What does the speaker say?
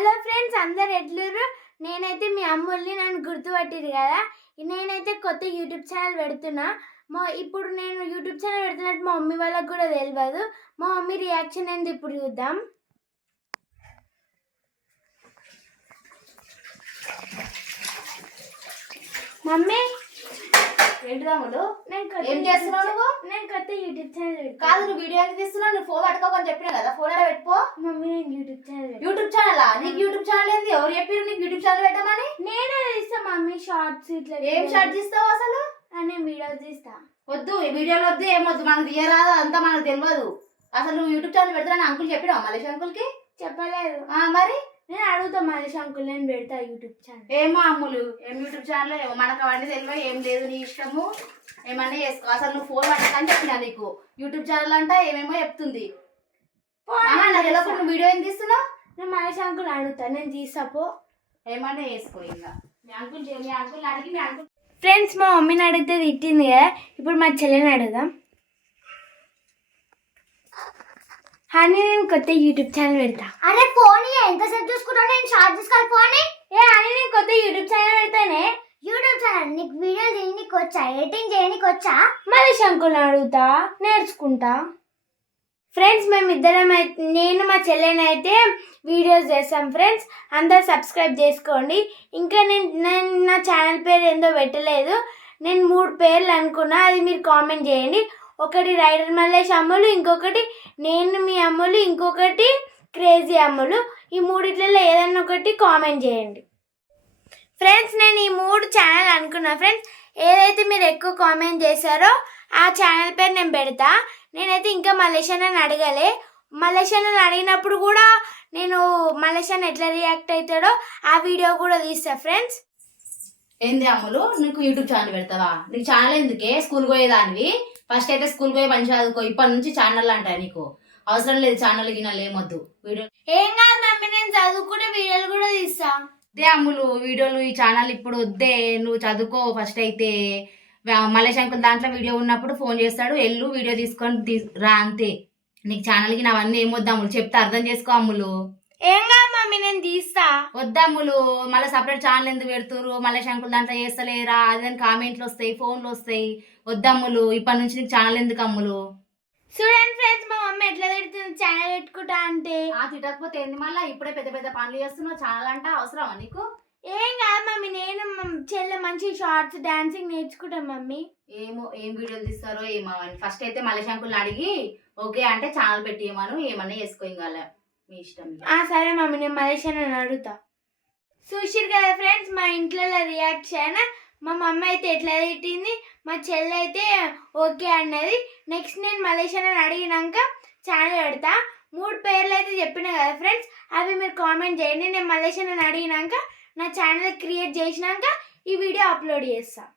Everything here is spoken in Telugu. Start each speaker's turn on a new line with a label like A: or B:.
A: హలో ఫ్రెండ్స్ అందరు ఎట్లుర్రు? నేనైతే మీ అమ్ముల్ని నన్ను గుర్తుపట్టిరు కదా? నేనైతే కొత్త యూట్యూబ్ ఛానల్ పెడుతున్నా. మా ఇప్పుడు నేను యూట్యూబ్ ఛానల్ పెడుతున్నట్టు మా మమ్మీ వాళ్ళకి కూడా తెలియదు మా మమ్మీ రియాక్షన్ ఏంది ఇప్పుడు చూద్దాం. మమ్మీ
B: ఏంటి ఏం చేస్తున్నావు నువ్వు?
A: నేను కొత్త యూట్యూబ్ ఛానల్ పెడుతున్నా
B: కాదు నువ్వు వీడియో ఎందుకు తీస్తున్నావు? నువ్వు ఫోన్ పట్టుకోమని చెప్పినా కదా. ఫోన్ ఆడ పెట్టుకో.
A: మమ్మీ నేను యూట్యూబ్ ఛానల్ పెడుతున్నా.
B: YouTube channel? నీకు యూట్యూబ్ ఛానల్ ఏంది? ఎవరు చెప్పారు నీకు యూట్యూబ్ ఛానల్ పెట్టమని?
A: నేనే మమ్మీ షార్ట్స్ ఇట్లా
B: ఏం షార్ట్ అసలు?
A: ఆ, నేను వీడియోస్ తీస్తా.
B: వద్దు ఈ వీడియోలో వద్దు ఏమొద్దు మనకు తీయరాదు అంతా మనకు తెలియదు. అసలు నువ్వు యూట్యూబ్ ఛానల్ పెడతానని అంకుల్ చెప్పినావు మలేష్ అంకుల్కి
A: చెప్పలేదు
B: మరి?
A: నేను అడుగుతా మహేష్ అంకుల్ నేను పెడతా యూట్యూబ్ ఛానల్.
B: ఏమో అమ్ములు ఏం యూట్యూబ్ ఛానల్? ఏమో మనకు అవన్నీ తెలియదు ఏం లేదు నీ ఇష్టము. ఏమన్నా చేసుకో అసలు నువ్వు ఫోన్ పట్టకని చెప్పినా నీకు. యూట్యూబ్ ఛానల్ అంట ఏమేమో చెప్తుంది. నువ్వు వీడియో ఏం తీస్తున్నావు?
A: నేను మహేష్ అంకుల్ అడుగుతా నేను తీస్తా పో.
B: ఏమన్నా చేసుకో ఇంకా. మీ అంకుల్ మీ అంకుల్ అడిగి మీ అంకుల్
A: ఫ్రెండ్స్ మా మమ్మీని అడిగితే తిట్టింది కదా ఇప్పుడు మా చెల్లెని అడుగుదాం. హనీ నేను కొత్త యూట్యూబ్ ఛానల్ పెడతా.
C: అరే ఫోన్ ఎంతసేపు చూసుకుంటా నేను షార్ట్ తీసుకోవాలి ఫోన్
A: ఏ హనీ నేను కొత్త యూట్యూబ్ ఛానల్ పెడతానే.
C: యూట్యూబ్ ఛానల్ నీకు వీడియోలు చేయనీకి వచ్చా ఎడిటింగ్ చేయనీకి వచ్చా
A: మహేష్ అంకుల్ అడుగుతా నేర్చుకుంటా. ఫ్రెండ్స్ మేమిద్దరం అయితే నేను మా చెల్లెని అయితే వీడియోస్ చేస్తాం ఫ్రెండ్స్ అందరు సబ్స్క్రైబ్ చేసుకోండి. ఇంకా నేను నేను నా ఛానల్ పేరు ఏందో పెట్టలేదు. నేను మూడు పేర్లు అనుకున్నా అది మీరు కామెంట్ చేయండి. ఒకటి రైడర్ మల్లేష్ అమ్ములు ఇంకొకటి నేను మీ అమ్ములు ఇంకొకటి క్రేజీ అమ్ములు. ఈ మూడిట్లలో ఏదైనా ఒకటి కామెంట్ చేయండి. ఫ్రెండ్స్ నేను ఈ మూడు ఛానల్ అనుకున్నా. ఫ్రెండ్స్ ఏదైతే మీరు ఎక్కువ కామెంట్ చేశారో ఆ ఛానల్ పేరు నేను పెడతా. నేనైతే ఇంకా మలేషియన్ అడగలే. మలేషియన్ అడిగినప్పుడు కూడా నేను మలేషియన్ ఎట్లా రియాక్ట్ అవుతాడో ఆ వీడియో కూడా తీస్తా ఫ్రెండ్స్.
B: ఏంది అమ్ములు? నీకు యూట్యూబ్ ఛానల్ పెడతావా? నీకు ఛానల్ ఎందుకే? స్కూల్ పోయేదానివి? ఫస్ట్ అయితే స్కూల్ పోయి మంచి చదువుకో. ఇప్పటి నుంచి ఛానల్ అంటా నీకు. అవసరం లేదు ఛానల్ గిన్నెలు ఏమొద్దు. వీడియో
A: ఏం కాదు మమ్మీ నేను చదువుకునే వీడియోలు కూడా తీస్తా.
B: అదే అమ్ములు వీడియోలు ఈ ఛానల్ ఇప్పుడు వద్దే. నువ్వు చదువుకో ఫస్ట్ అయితే. మలేష్ అంకుల్ దాంట్లో వీడియో ఉన్నప్పుడు ఫోన్ చేస్తాడు. ఎల్లు వీడియో తీసుకొని రా అంతే. నీకు ఛానల్కి అవన్నీ ఏమొద్దు అమ్ములు. చెప్తే అర్థం చేసుకో అమ్ములు.
A: ఏం కాదు మమ్మీ నేను తీస్తా.
B: వద్దమ్ములు మళ్ళీ సపరేట్ ఛానల్ ఎందుకు పెడుతురు మళ్ళీ శంకులు దాంట్లో చేస్తలేరా? అదని కామెంట్లు వస్తాయి ఫోన్లు వస్తాయి. వద్దమ్ములు ఇప్పటి నుంచి నీకు ఛానల్ ఎందుకు అమ్ములు?
A: చూడండి ఫ్రెండ్స్ మా మమ్మీ ఎట్లా పెడుతుంది ఛానల్ పెట్టుకుంటా అంటే.
B: ఆ తిట్టకపోతే ఏంది మళ్ళీ? ఇప్పుడే పెద్ద పెద్ద పనులు చేస్తున్నావు. ఛానల్ అంటే అవసరమా నీకు?
A: ఏం కాదు మమ్మీ నేను చెల్లె మంచి షార్ట్స్ డాన్సింగ్ నేర్చుకుంటాం మమ్మీ.
B: ఏమో ఏం వీడియోలు తీస్తారో ఏమో అని. ఫస్ట్ అయితే మళ్ళీ శంకుల్ని అడిగి ఓకే అంటే ఛానల్ పెట్టి ఏమను? ఏమన్నా చేసుకో ఇంకా మీ ఇష్టం
A: ఆ సరే మమ్మీ నేను మలేషియా అడుగుతా. చూసిరు కదా ఫ్రెండ్స్ మా ఇంట్లో రియాక్షన్ మా మమ్మీ అయితే ఎట్లా తిట్టింది? మా చెల్లి అయితే ఓకే అన్నది. నెక్స్ట్ నేను మలేషియా అని అడిగినాక ఛానల్ పెడతా. మూడు పేర్లు అయితే చెప్పిన కదా ఫ్రెండ్స్ అవి మీరు కామెంట్ చేయండి. నేను మలేషియా అని అడిగినాక నా ఛానల్ క్రియేట్ చేసినాక ఈ వీడియో అప్లోడ్ చేస్తాను